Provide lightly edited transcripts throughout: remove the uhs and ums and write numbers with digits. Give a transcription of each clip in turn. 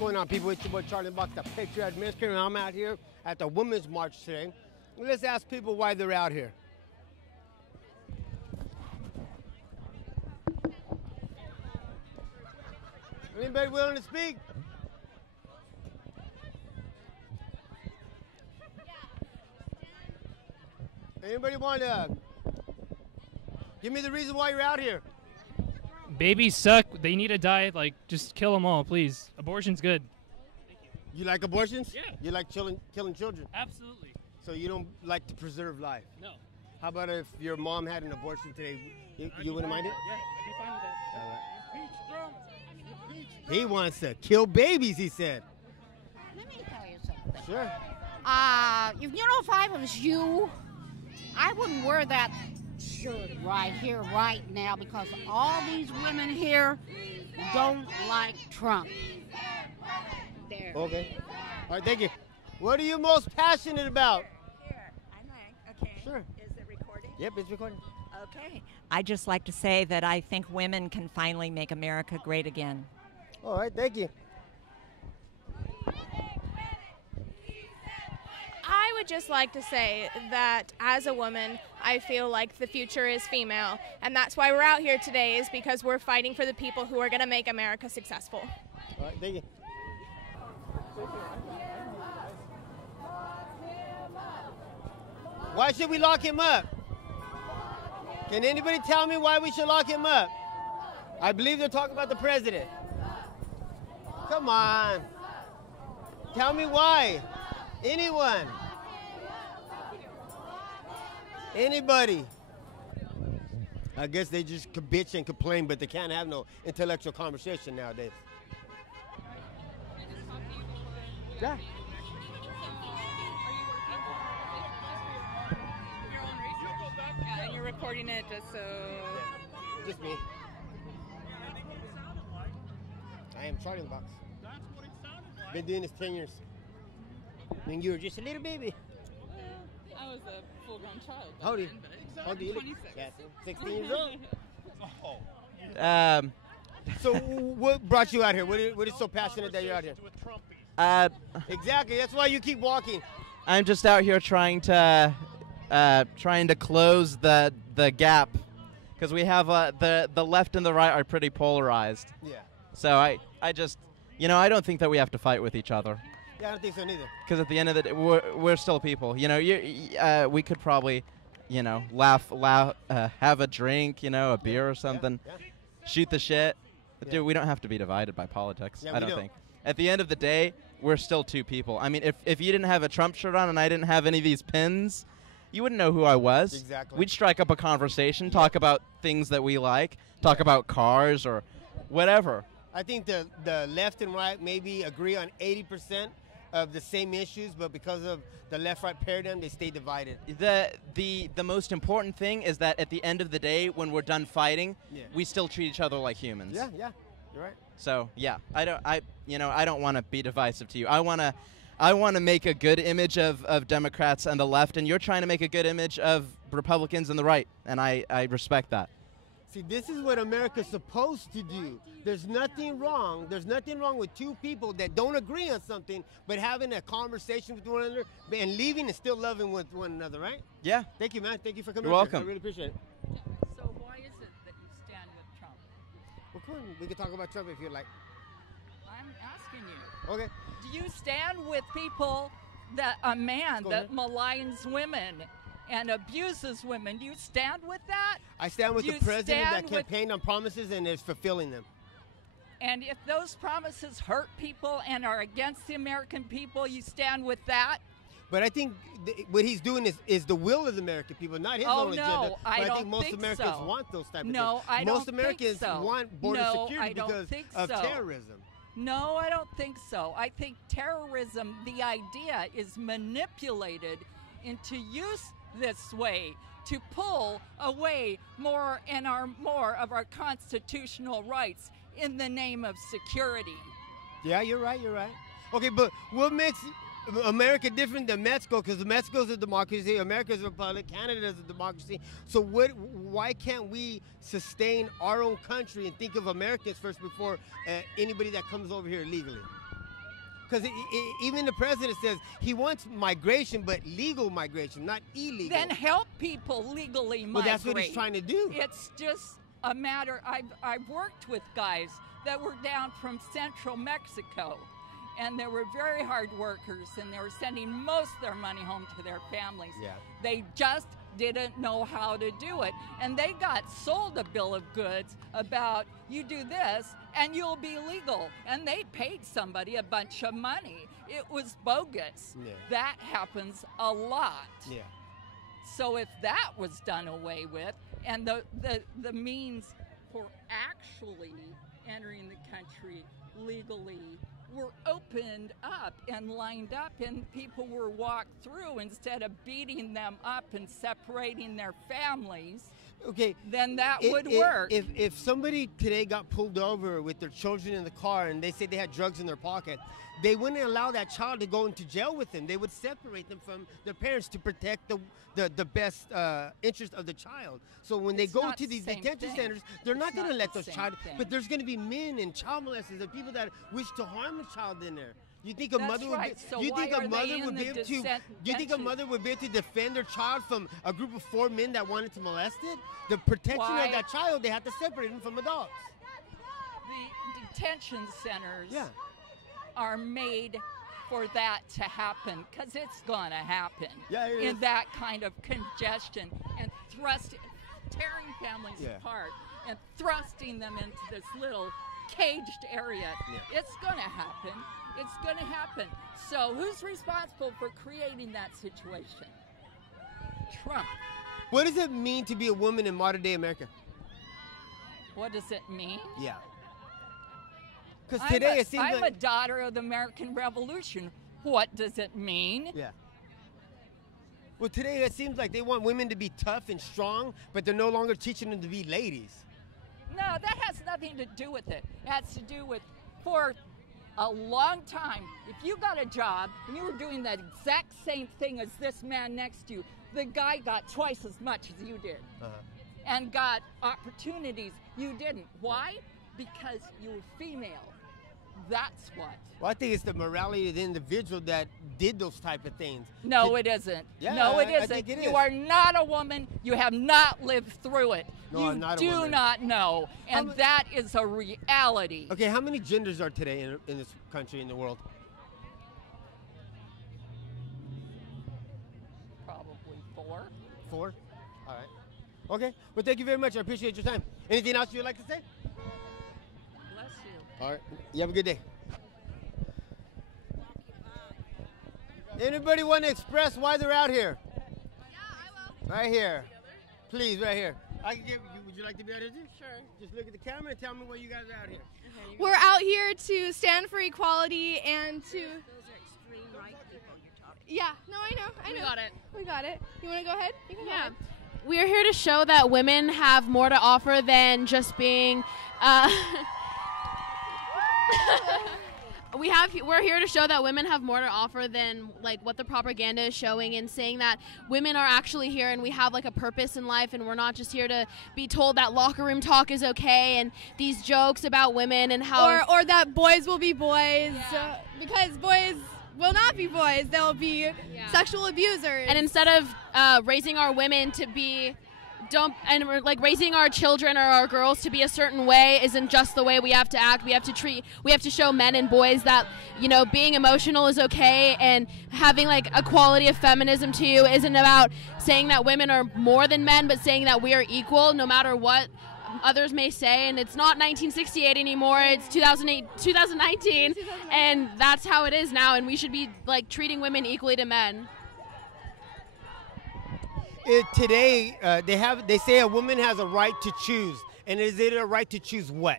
going on, people? It's your boy Charlie Box, the patriotic miscreant. I'm out here at the Women's March today. Let's ask people why they're out here. Anybody willing to speak? Anybody want to give me the reason why you're out here? Babies suck. They need to die. Like, just kill them all, please. Abortion's good. You like abortions? Yeah. You like killing children? Absolutely. So you don't like to preserve life? No. How about if your mom had an abortion today? You wouldn't mind it? Yeah, I'd be fine with that. Impeach Trump. He wants to kill babies, he said. Let me tell you something. Sure. If I was you, I wouldn't wear that shirt right here, right now, because all these women here don't like Trump. There. Okay. All right, thank you. What are you most passionate about? Here, I'm like, okay. Sure. Is it recording? Yep, it's recording. Okay. I just like to say that I think women can finally make America great again. All right, thank you. I would just like to say that as a woman, I feel like the future is female. And that's why we're out here today, is because we're fighting for the people who are going to make America successful. All right, thank you. Why should we lock him up? Can anybody tell me why we should lock him up? I believe they're talking about the president. Come on. Tell me why. Anyone? Anybody? I guess they just bitch and complain, but they can't have no intellectual conversation nowadays. Yeah. Yeah, and you're recording it just so... Just me. I am Charlie in the Box. That's what it sounded like. Been doing this 10 years. When you were just a little baby. I was a full-grown child. How old are you? Exactly. How old are you? 26. Yeah, 16 years old. Oh. So what brought you out here? What is so passionate that you're out here? Exactly. That's why you keep walking. I'm just out here trying to close the gap, because we have the left and the right are pretty polarized. Yeah. So I just, I don't think that we have to fight with each other. Yeah, I don't think so neither. Because at the end of the day, we're still people. We could probably, laugh, have a drink, a beer or something, shoot the shit. Yeah. Dude, we don't have to be divided by politics. Yeah, I don't think. At the end of the day, we're still two people. I mean, if you didn't have a Trump shirt on and I didn't have any of these pins, you wouldn't know who I was. Exactly. We'd strike up a conversation, talk about things that we like, talk about cars or whatever. I think the left and right maybe agree on 80% of the same issues, but because of the left-right paradigm, they stay divided. The most important thing is that at the end of the day, when we're done fighting, we still treat each other like humans. Yeah, you're right. So yeah, I don't want to be divisive to you. I want to make a good image of Democrats and the left, and you're trying to make a good image of Republicans and the right, and I respect that. See, this is what America's supposed to do. There's nothing wrong. There's nothing wrong with two people that don't agree on something, but having a conversation with one another and leaving and still loving with one another, right? Yeah. Thank you, man. Thank you for coming. You're welcome. I really appreciate it. So why is it that you stand with Trump? Well, come on. We can talk about Trump if you like. I'm asking you. Okay. Do you stand with people a man that maligns women and abuses women? Do you stand with that? I stand with the president that campaigned on promises and is fulfilling them. And if those promises hurt people and are against the American people, you stand with that? But I think what he's doing is the will of the American people, not his own agenda. But I think most Americans want those type of things. Most Americans want border security because of terrorism. No, I don't think so. I think terrorism, the idea, is manipulated into use this way to pull away more of our constitutional rights in the name of security. Yeah, you're right. Okay, but what makes America different than Mexico? Because Mexico's a democracy, America's a republic, Canada's a democracy. So why can't we sustain our own country and think of Americans first before anybody that comes over here legally? Because even the president says he wants migration, but legal migration, not illegal. Then help people legally migrate. Well, that's what he's trying to do. It's just a matter. I've worked with guys that were down from central Mexico, and they were very hard workers, and they were sending most of their money home to their families. Yeah. They just didn't know how to do it, and they got sold a bill of goods about, you do this and you'll be legal, and they paid somebody a bunch of money. It was bogus. Yeah. That happens a lot. Yeah. So if that was done away with, and the means for actually entering the country legally were opened up and lined up, and people were walked through instead of beating them up and separating their families, okay, then that would work. If somebody today got pulled over with their children in the car and they said they had drugs in their pocket, they wouldn't allow that child to go into jail with them. They would separate them from their parents to protect the best interest of the child. So when they go to these detention centers, they're not going to let those child. But there's going to be men and child molesters and people that wish to harm a child in there. You think a mother would be, So you think why a are mother they in would be the able to you think a mother would be able to defend their child from a group of 4 men that wanted to molest it? The protection Why? of that child, they have to separate him from adults. The detention centers Yeah. are made for that to happen, because it's going to happen. Yeah, it in is. that kind of congestion and tearing families Yeah. apart and thrusting them into this little caged area. Yeah. It's going to happen. It's going to happen. So who's responsible for creating that situation? Trump. What does it mean to be a woman in modern day America? What does it mean? Yeah. Because today it seems I'm like a daughter of the American Revolution. What does it mean? yeah. Well, today it seems like they want women to be tough and strong, but they're no longer teaching them to be ladies. No, that has nothing to do with it. It has to do with, for a long time, if you got a job and you were doing the exact same thing as this man next to you, the guy got twice as much as you did and got opportunities you didn't. Why? Because you were female. That's what. Well, I think it's the morality of the individual that did those type of things. No, it isn't. Yeah, no, it I isn't. think it is. You are not a woman. You have not lived through it. No, you I'm not a do woman. not know. And that is a reality. Okay, how many genders are today in this country, in the world? Probably 4. 4? All right. Okay, well, thank you very much. I appreciate your time. Anything else you'd like to say? Bless you. All right. You have a good day. Anybody want to express why they're out here? Yeah, I will. Right here. Please, right here. I can give you, would you like to be out here too? Sure. Just look at the camera and tell me why you guys are out here. We're out here to stand for equality and to. Those are extreme right people you're talking. Yeah, no, I know. I know. We got it. We got it. You want to go ahead? You can go ahead. We are here to show that women have more to offer than just being. We're here to show that women have more to offer than like what the propaganda is showing, and saying that women are actually here and we have like a purpose in life, and we're not just here to be told that locker room talk is okay and these jokes about women and how Or that boys will be boys because boys will not be boys. They'll be sexual abusers. and instead of raising our women to be raising our children or our girls to be a certain way isn't just the way we have to act. We have to show men and boys that, being emotional is okay, and having like a quality of feminism to you isn't about saying that women are more than men, but saying that we are equal no matter what others may say. And it's not 1968 anymore, it's 2019, and that's how it is now, and we should be like treating women equally to men. Today, they say a woman has a right to choose. And is it a right to choose what?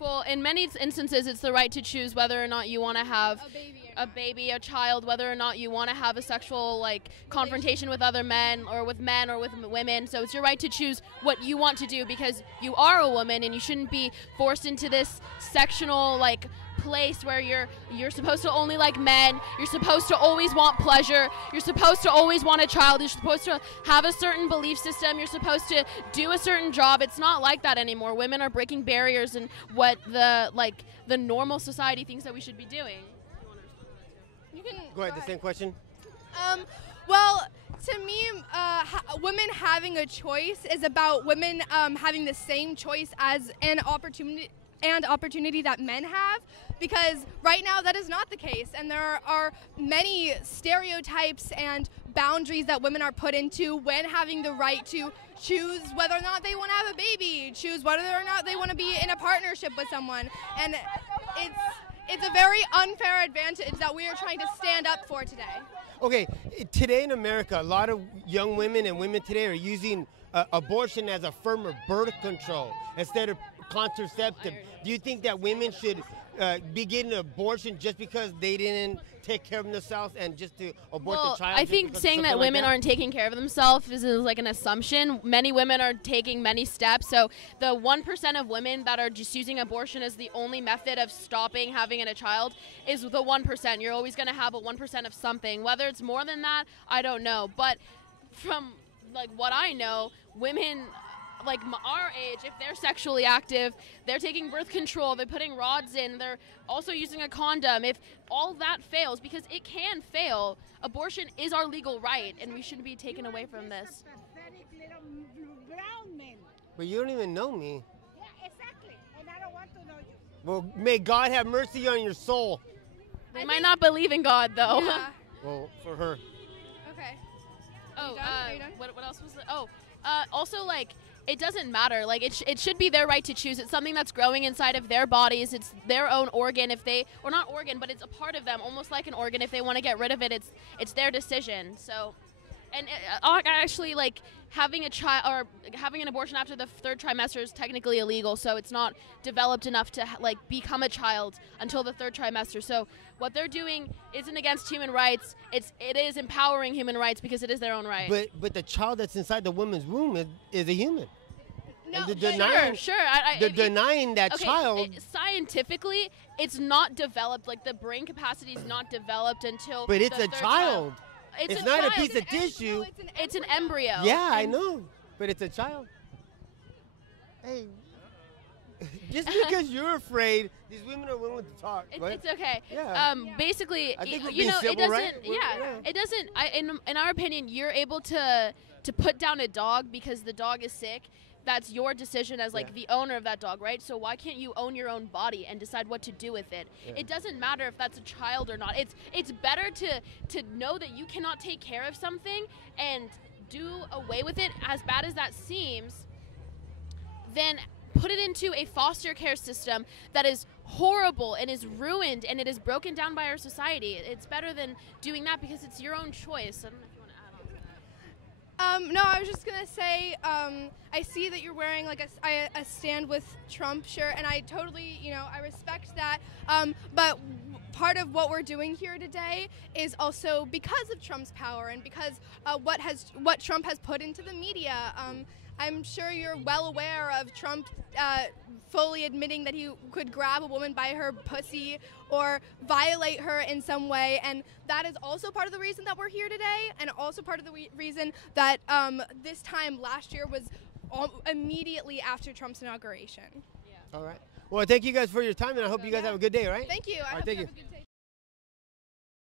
Well, in many instances, it's the right to choose whether or not you want to have a baby, a child, whether or not you want to have a sexual confrontation with other men or with women. So it's your right to choose what you want to do, because you are a woman and you shouldn't be forced into this sectional place where you're supposed to only like men, you're supposed to always want pleasure, you're supposed to always want a child, you're supposed to have a certain belief system, you're supposed to do a certain job. It's not like that anymore. Women are breaking barriers and what the normal society thinks that we should be doing. You can Go ahead, the same question. Well, to me, women having a choice is about women having the same choice as an opportunity that men have, because right now that is not the case, and there are many stereotypes and boundaries that women are put into when having the right to choose whether or not they want to have a baby, choose whether or not they want to be in a partnership with someone, and it's a very unfair advantage that we are trying to stand up for today. Okay, today in America, a lot of young women and women today are using abortion as a form of birth control instead of contraceptive. Do you think that women should be getting an abortion just because they didn't take care of themselves and just to abort the child? I think saying that women aren't taking care of themselves is like an assumption. Many women are taking many steps. So the 1% of women that are just using abortion as the only method of stopping having a child is the 1%. You're always going to have a 1% of something. Whether it's more than that, I don't know. But from like what I know, women like our age, if they're sexually active, they're taking birth control, they're putting rods in, they're also using a condom. If all that fails, because it can fail, abortion is our legal right, and we shouldn't be taken away from this. But you don't even know me. Yeah, exactly. And I don't want to know you. Well, may God have mercy on your soul. They might not believe in God, though. Yeah. Well, for her. Okay. Oh, Are you done? what else was it? Oh, also, like, it doesn't matter. Like, it should be their right to choose. It's something that's growing inside of their bodies. It's their own organ. If they, or not organ, but it's a part of them, almost like an organ. If they want to get rid of it, it's their decision. So, and actually, like, having a child or having an abortion after the third trimester is technically illegal. So it's not developed enough to like become a child until the third trimester. So what they're doing isn't against human rights. It is empowering human rights because it is their own right. But the child that's inside the woman's womb is a human. No, and they're denying that child. Scientifically, it's not developed. Like the brain capacity is not developed until. But it's the a third child. It's not child. a piece of tissue. It's an embryo. Yeah, I know. But it's a child. Hey, just because you're afraid, these women are willing to talk. It's okay. Yeah. Basically, I think we're you being know, civil, it doesn't. right? It doesn't. In our opinion, you're able to put down a dog because the dog is sick. That's your decision as like the owner of that dog, right? So why can't you own your own body and decide what to do with it? Yeah. It doesn't matter if that's a child or not. It's better to know that you cannot take care of something and do away with it, as bad as that seems, than put it into a foster care system that is horrible and is ruined and it is broken down by our society. It's better than doing that because it's your own choice. I don't know if you want to add on to that. No, I was just going to say, I see that you're wearing like a Stand With Trump shirt, and I totally, I respect that. But part of what we're doing here today is also because of Trump's power and because what Trump has put into the media. I'm sure you're well aware of Trump fully admitting that he could grab a woman by her pussy or violate her in some way, and that is also part of the reason that we're here today, and also part of the reason that this time last year was immediately after Trump's inauguration. All right. Well, thank you guys for your time, and I hope you guys have a good day, all right? Thank you. I hope you have a good day.